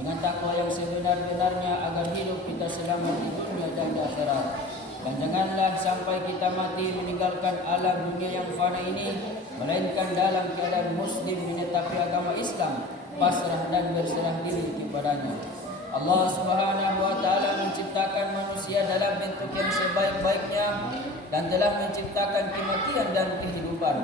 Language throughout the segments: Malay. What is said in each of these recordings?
dengan takwa yang sebenar-benarnya agar hidup kita selamat di dunia dan di akhirat. Dan janganlah sampai kita mati meninggalkan alam dunia yang fana ini, melainkan dalam keadaan muslim menetapi agama Islam, pasrah dan berserah diri kepadanya. Allah Subhanahu wa taala menciptakan manusia dalam bentuk yang sebaik-baiknya dan telah menciptakan kematian dan kehidupan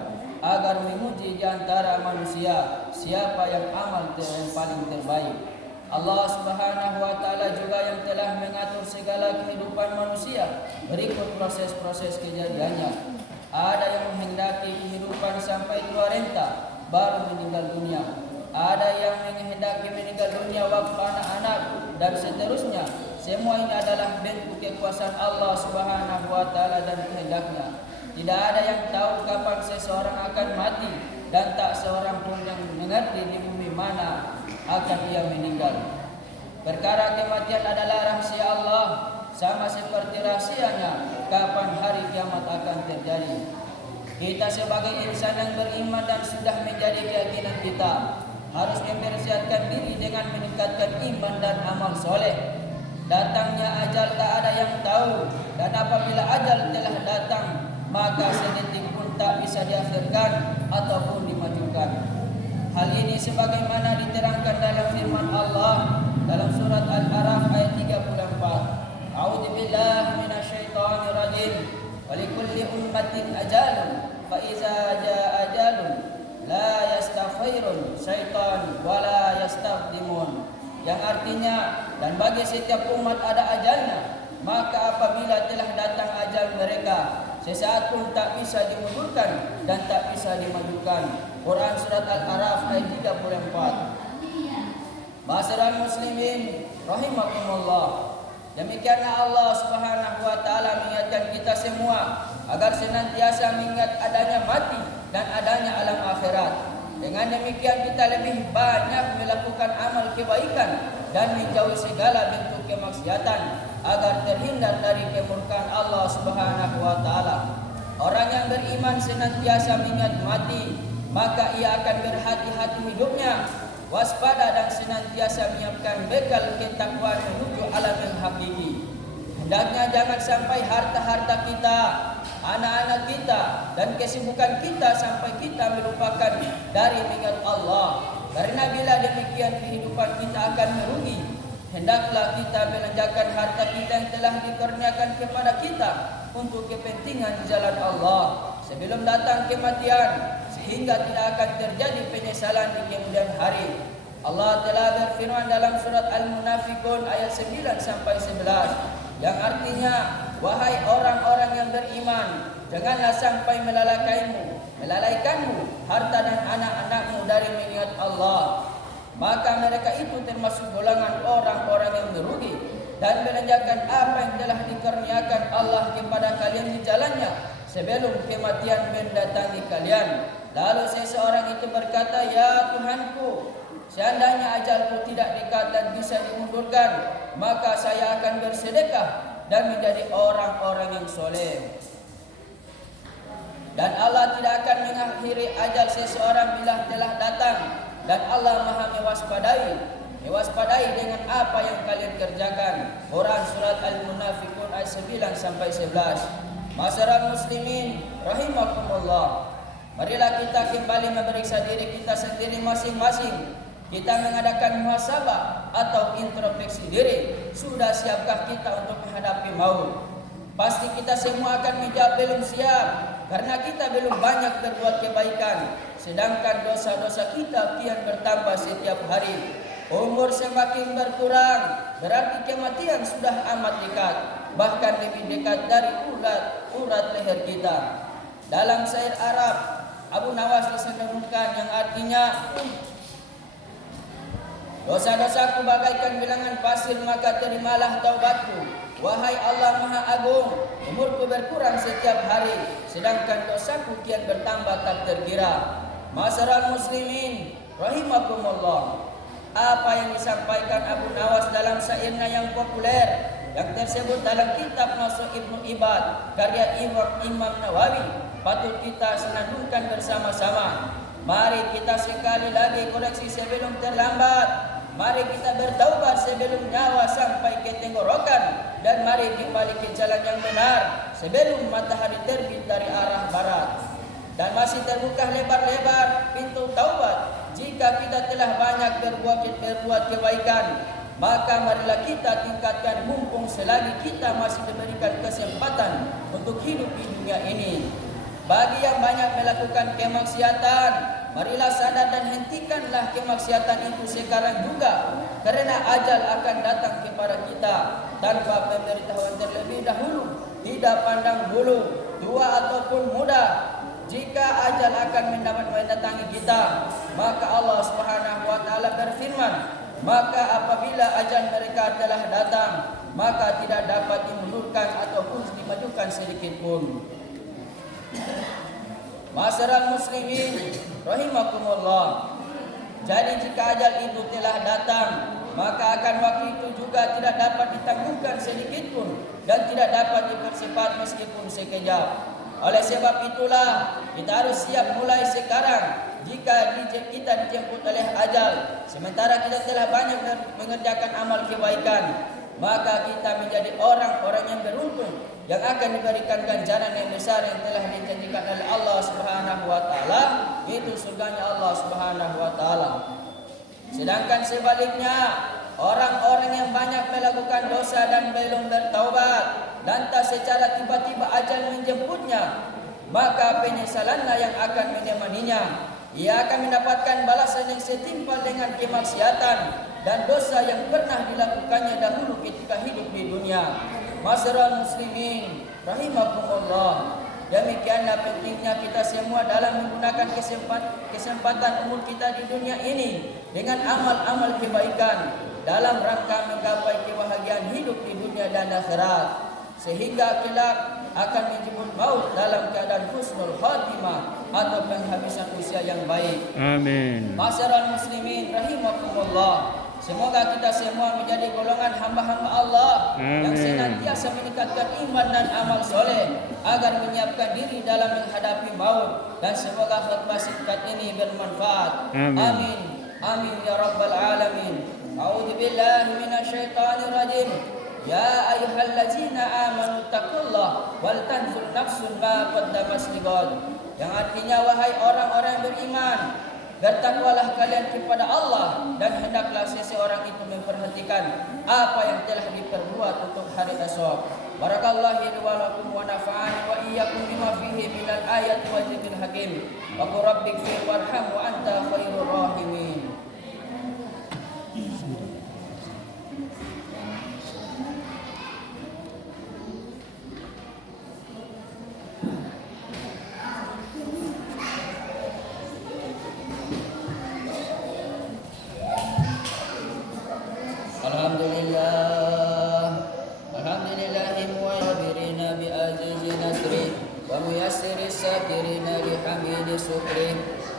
agar menguji di antara manusia siapa yang amal yang paling terbaik. Allah Subhanahu wa taala juga yang telah mengatur segala kehidupan manusia. Berikut proses-proses kejadiannya. Ada yang menghendaki kehidupan sampai tua renta baru meninggal dunia. Ada yang menghendaki meninggal dunia waktu anak-anak dan seterusnya. Semua ini adalah bentuk kekuasaan Allah Subhanahu wa taala dan kehendaknya. Tidak ada yang tahu kapan seseorang akan mati dan tak seorang pun yang mengerti di bumi mana akan ia meninggal. Perkara kematian adalah rahasia Allah, sama seperti rahasianya kapan hari kiamat akan terjadi. Kita sebagai insan yang beriman dan sudah menjadi keyakinan kita harus mempersiapkan diri dengan meningkatkan iman dan amal soleh. Datangnya ajal tak ada yang tahu, dan apabila ajal telah datang maka sedetik pun tak bisa diakhirkan ataupun dimajukan. Hal ini sebagaimana diterangkan dalam firman Allah dalam surat Al-Araf ayat 34. A'udzu billahi minasyaitonir rajim. Wa likulli ummatin ajalun fa iza jaa ajalun la yastaghfirun syaitan wa la yastaqdimun. Yang artinya, dan bagi setiap umat ada ajalnya, maka apabila telah datang ajal mereka, sesaat pun tak bisa dimundurkan dan tak bisa dimajukan. Quran surat Al-Araf ayat 34. Ma'asyiral muslimin rahimakumullah. Demikianlah Allah Subhanahu wa taala mengingatkan kita semua agar senantiasa mengingat adanya mati dan adanya alam akhirat. Dengan demikian kita lebih banyak melakukan amal kebaikan dan menjauhi segala bentuk kemaksiatan agar terhindar dari kemurkaan Allah Subhanahu wa taala. Orang yang beriman senantiasa mengingat mati, maka ia akan berhati-hati hidupnya, waspada dan senantiasa menyiapkan bekal ketakwaan menuju alam yang hakiki. Hendaknya jangan sampai harta-harta kita, anak-anak kita, dan kesibukan kita sampai kita melupakan dari mengingat Allah. Karena bila demikian kehidupan kita akan merugi. Hendaklah kita belanjakan harta kita yang telah dikurniakan kepada kita untuk kepentingan di jalan Allah sebelum datang kematian, sehingga tidak akan terjadi penyesalan di kemudian hari. Allah telah berfirman dalam surat Al-Munafiqun ayat 9 sampai 11 yang artinya, wahai orang-orang yang beriman, janganlah sampai melalaikanmu harta dan anak-anakmu dari mengingat Allah. Maka mereka itu termasuk golongan orang-orang yang merugi dan belanjakan apa yang telah dikurniakan Allah kepada kalian di jalannya sebelum kematian mendatangi kalian. Lalu seseorang itu berkata, ya Tuhanku, seandainya ajalku tidak dekat dan bisa dimundurkan, maka saya akan bersedekah dan menjadi orang-orang yang soleh. Dan Allah tidak akan mengakhiri ajal seseorang bila telah datang. Dan Allah maha mewaspadai dengan apa yang kalian kerjakan. Quran surat Al-Munafiqun ayat 9 sampai 11. Ma'asyiral muslimin rahimakumullah. Marilah kita kembali memeriksa diri kita sendiri masing-masing. Kita mengadakan muhasabah atau introspeksi diri. Sudah siapkah kita untuk menghadapi maut? Pasti kita semua akan menjawab belum siap, karena kita belum banyak berbuat kebaikan, sedangkan dosa-dosa kita kian bertambah setiap hari. Umur semakin berkurang, berarti kematian sudah amat dekat, bahkan lebih dekat dari urat leher kita. Dalam syair Arab, Abu Nawas disebutkan yang artinya, dosa-dosaku bagaikan bilangan pasir, maka terimalah taubatku. Wahai Allah Maha Agung, umurku berkurang setiap hari, sedangkan dosaku kian bertambah tak terkira. Ma'asyiral muslimin rahimakumullah. Apa yang disampaikan Abu Nawas dalam syairnya yang populer yang tersebut dalam kitab Nasuh Ibnu Ibad karya Imam Nawawi patut kita senandungkan bersama-sama. Mari kita sekali lagi koreksi sebelum terlambat. mari kita bertaubat sebelum nyawa sampai ke tenggorokan, dan mari kembali ke jalan yang benar sebelum matahari terbit dari arah barat. Dan masih terbuka lebar-lebar pintu taubat jika kita telah banyak berbuat kebaikan, maka marilah kita tingkatkan mumpung selagi kita masih diberikan kesempatan untuk hidup di dunia ini. Bagi yang banyak melakukan kemaksiatan, marilah sadar dan hentikanlah kemaksiatan itu sekarang juga, karena ajal akan datang kepada kita tanpa pemberitahuan terlebih dahulu, tidak pandang bulu, tua ataupun muda. Jika ajal akan mendatangi kita, maka Allah Subhanahu wa taala berfirman, maka apabila ajal mereka telah datang, maka tidak dapat dimundurkan ataupun dimajukan sedikit pun. Masyarakat muslimin rahimakumullah. Jadi jika ajal itu telah datang, maka akan waktu itu juga tidak dapat ditangguhkan sedikit pun dan tidak dapat dipercepat meskipun sekejap. Oleh sebab itulah kita harus siap mulai sekarang. Jika kita dijemput oleh ajal, sementara kita telah banyak mengerjakan amal kebaikan, maka kita menjadi orang-orang yang beruntung, yang akan diberikan ganjaran yang besar yang telah dijanjikan oleh Allah Subhanahu wa taala, itu surganya Allah Subhanahu wa taala. Sedangkan sebaliknya, orang-orang yang banyak melakukan dosa dan belum bertaubat, lantas secara tiba-tiba ajal menjemputnya, maka penyesalanlah yang akan menemaninya. Ia akan mendapatkan balasan yang setimpal dengan kemaksiatan dan dosa yang pernah dilakukannya dahulu ketika hidup di dunia. Masyarakat muslimin rahimakumullah. Demikianlah pentingnya kita semua dalam menggunakan kesempatan umur kita di dunia ini dengan amal-amal kebaikan dalam rangka menggapai kebahagiaan hidup di dunia dan akhirat, sehingga kelak akan menjemput maut dalam keadaan husnul khatimah atau penghabisan usia yang baik. Amin. Masyarakat muslimin rahimakumullah. Semoga kita semua menjadi golongan hamba-hamba Allah yang senantiasa meningkatkan iman dan amal soleh agar menyiapkan diri dalam menghadapi maut, dan semoga khutbah singkat ini bermanfaat. Amin. Amin ya rabbal alamin. A'udzu billahi minasyaitonir rajim. Ya ayyuhallazina amanu taqullaha wal tanzur nafsun ma qaddamat lighad. Yang artinya, wahai orang-orang beriman, bertakwalah kalian kepada Allah, dan hendaklah seseorang itu memperhatikan apa yang telah diperbuat untuk hari esok. Barakallahu li wa lakum wa nafa'ani wa iyyakum bima fihi minal ayati wa dzikril hakim. Wa qur rabbighfir warham wa anta khairur rahimin.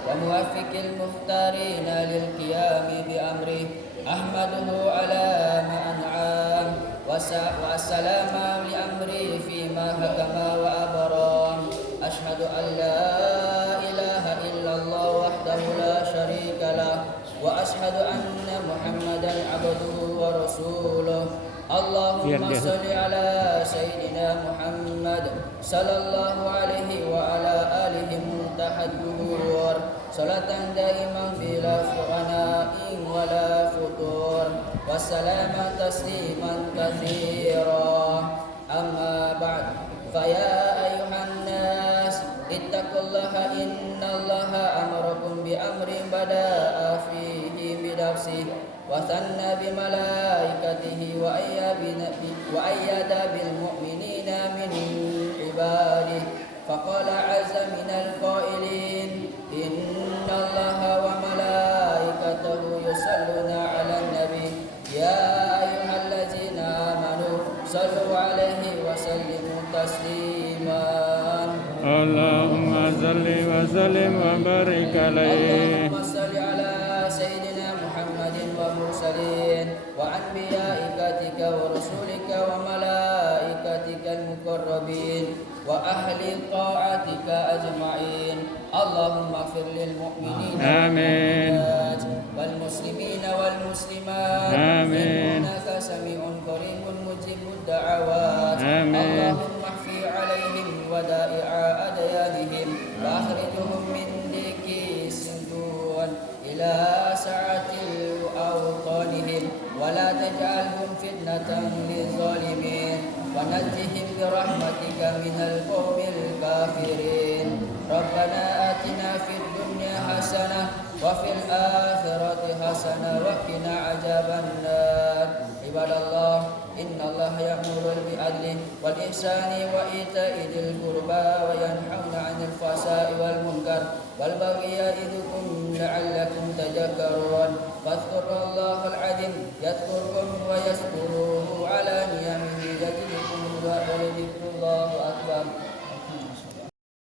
وموفق المختارين للقيام بأمره أحمده على ما أنعم والسلام لأمري فيما حكم وأبرام أشهد أن لا إله إلا الله وحده لا شريك له وأشهد أن محمدا عبده ورسوله اللهم صل على سيدنا محمد صلى الله عليه وعلى آله منتهى الدهور صلاة دائما بلا فناء ولا فتور والسلام تسليما كثيرا أما بعد فيا أيها الناس اتقوا الله إن الله أمركم بأمر بدأ فيه بنفسه وثنى بملائكته وأيد بالمؤمنين من عباده فقال عز من القائلين إن الله وملائكته يصلون على النبي يا أيها الذين آمنوا صلوا عليه وسلموا تسليما اللهم صل وسلم وبارك عليه اللهم صل على سيدنا محمد ومرسلين وأنبيائك ورسولك وملائكتك المقربين وأهل طاعتك أجمعين اللهم اغفر للمؤمنين والمؤمنات والمسلمين والمسلمات آمين. إنك سميع قريب مجيب الدعوات. اللهم احفي عليهم ودائع أديانهم وأخرجهم من ضيق السجون إلى سعة أوطانهم ولا تجعلهم فتنة للظالمين ونجهم برحمتك من القوم الكافرين. ربنا آتنا في الدنيا حسنة وفي الآخرة حسنة وقنا عذاب النار. عباد الله إن الله يأمر بالعدل والإحسان وإيتاء ذي القربى وينهون عن الفحشاء والمنكر والبغي يعظكم لعلكم تذكرون. فاذكروا الله العظيم يذكركم ويشكروه على نعمه يزدكم ولذكر الله أكبر.